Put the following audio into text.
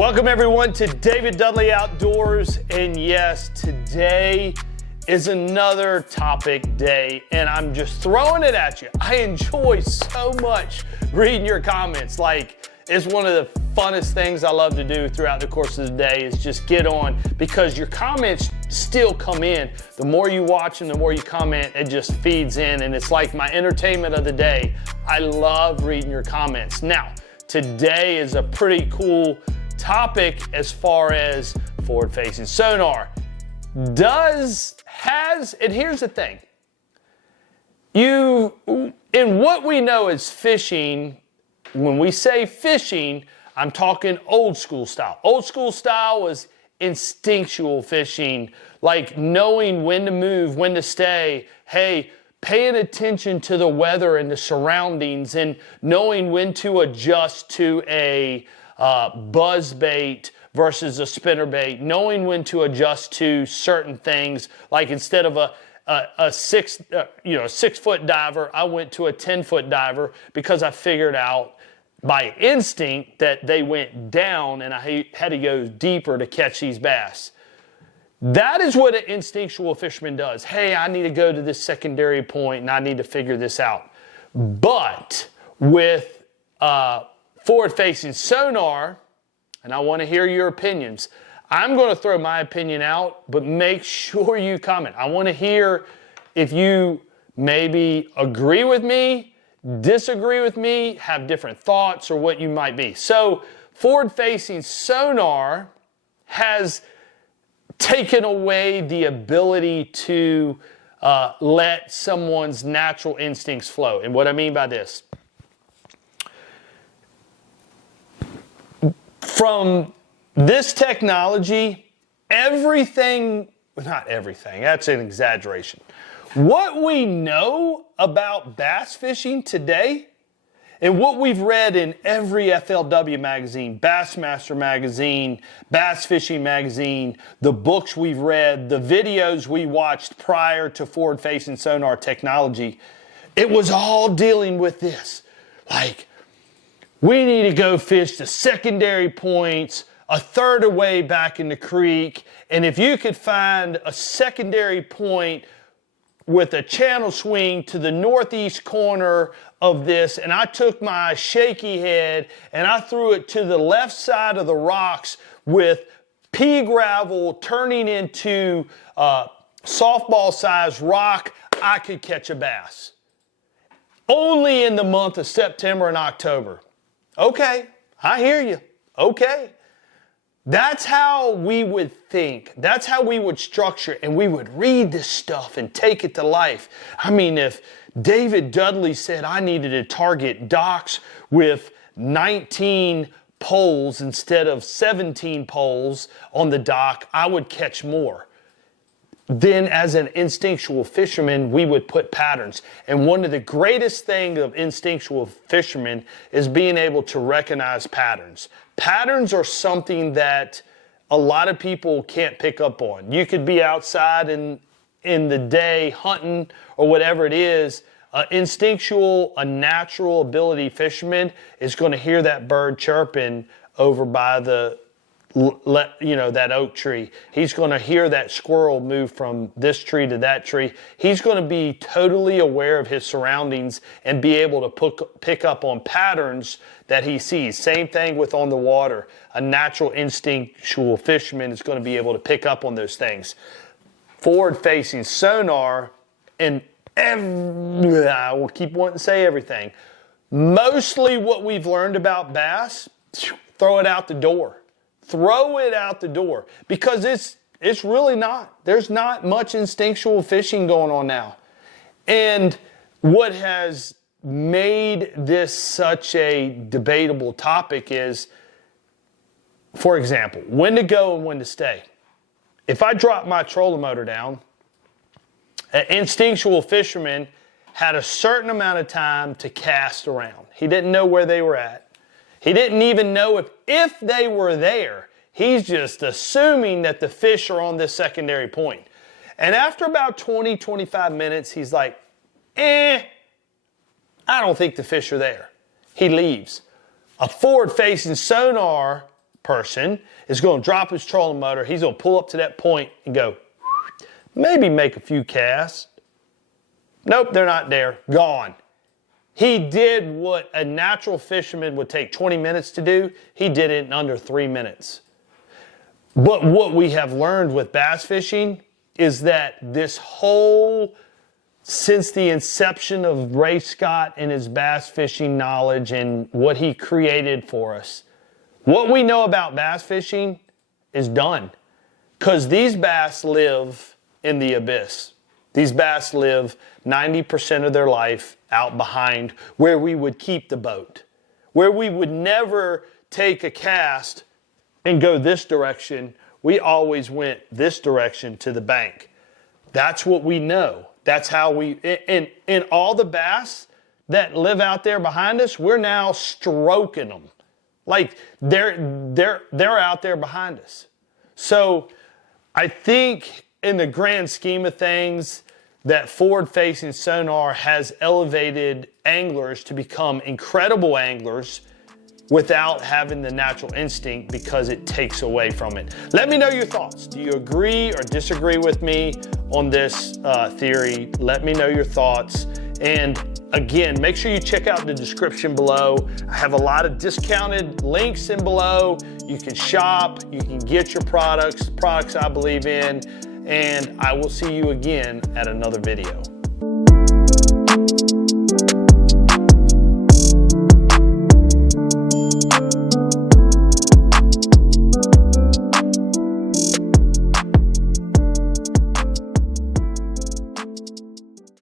Welcome everyone to David Dudley Outdoors, and yes, today is another topic day, and I'm just throwing it at you. I enjoy so much reading your comments. Like, it's one of the funnest things I love to do throughout the course of the day is just get on, because your comments still come in. The more you watch and the more you comment, it just feeds in, and it's like my entertainment of the day. I love reading your comments. Now, today is a pretty cool topic as far as forward-facing sonar. And here's the thing. In what we know as fishing, when we say fishing, I'm talking old school style. Old school style was instinctual fishing, like knowing when to move, when to stay, hey, paying attention to the weather and the surroundings, and knowing when to adjust to a buzz bait versus a spinner bait, knowing when to adjust to certain things. Like instead of a 6 foot diver, I went to a 10-foot diver because I figured out by instinct that they went down and I had to go deeper to catch these bass. That is what an instinctual fisherman does. Hey, I need to go to this secondary point and I need to figure this out. But with forward-facing sonar, and I want to hear your opinions. I'm going to throw my opinion out, but make sure you comment. I want to hear if you maybe agree with me, disagree with me, have different thoughts, or what you might be. So forward-facing sonar has taken away the ability to let someone's natural instincts flow. And what I mean by this, from this technology, not everything, that's an exaggeration. What we know about bass fishing today, and what we've read in every FLW magazine, Bassmaster magazine, Bass Fishing magazine, the books we've read, the videos we watched prior to forward-facing sonar technology, it was all dealing with this. Like, we need to go fish the secondary points a third of the way back in the creek, and if you could find a secondary point with a channel swing to the northeast corner of this, and I took my shaky head and I threw it to the left side of the rocks with pea gravel turning into softball sized rock, I could catch a bass. Only in the month of September and October. Okay, I hear you. Okay. That's how we would think. That's how we would structure, and we would read this stuff and take it to life. I mean, if David Dudley said I needed to target docks with 19 poles instead of 17 poles on the dock, I would catch more. Then as an instinctual fisherman, we would put patterns. And one of the greatest things of instinctual fishermen is being able to recognize patterns. Patterns are something that a lot of people can't pick up on. You could be outside in the day hunting or whatever it is. Instinctual, a natural ability fisherman is going to hear that bird chirping over by that oak tree. He's going to hear that squirrel move from this tree to that tree. He's going to be totally aware of his surroundings and be able to pick up on patterns that he sees. Same thing with on the water. A natural instinctual fisherman is going to be able to pick up on those things. Forward-facing sonar, and I will keep wanting to say everything. Mostly what we've learned about bass, throw it out the door. Throw it out the door, because it's really not. There's not much instinctual fishing going on now. And what has made this such a debatable topic is, for example, when to go and when to stay. If I drop my trolling motor down, an instinctual fisherman had a certain amount of time to cast around. He didn't know where they were at. He didn't even know if they were there. He's just assuming that the fish are on this secondary point. And after about 20, 25 minutes, he's like, I don't think the fish are there. He leaves. A forward-facing sonar person is going to drop his trolling motor. He's going to pull up to that point and go, maybe make a few casts. Nope, they're not there. Gone. He did what a natural fisherman would take 20 minutes to do. He did it in under 3 minutes. But what we have learned with bass fishing is that this whole, since the inception of Ray Scott and his bass fishing knowledge and what he created for us, what we know about bass fishing is done. Because these bass live in the abyss. These bass live 90% of their life out behind where we would keep the boat, where we would never take a cast and go this direction. We always went this direction to the bank. That's what we know. That's how we, and all the bass that live out there behind us, we're now stroking them. Like they're out there behind us. So I think in the grand scheme of things, that forward-facing sonar has elevated anglers to become incredible anglers without having the natural instinct, because it takes away from it. Let me know your thoughts. Do you agree or disagree with me on this theory? Let me know your thoughts. And again, make sure you check out the description below. I have a lot of discounted links in below. You can shop, you can get your products I believe in, and I will see you again at another video.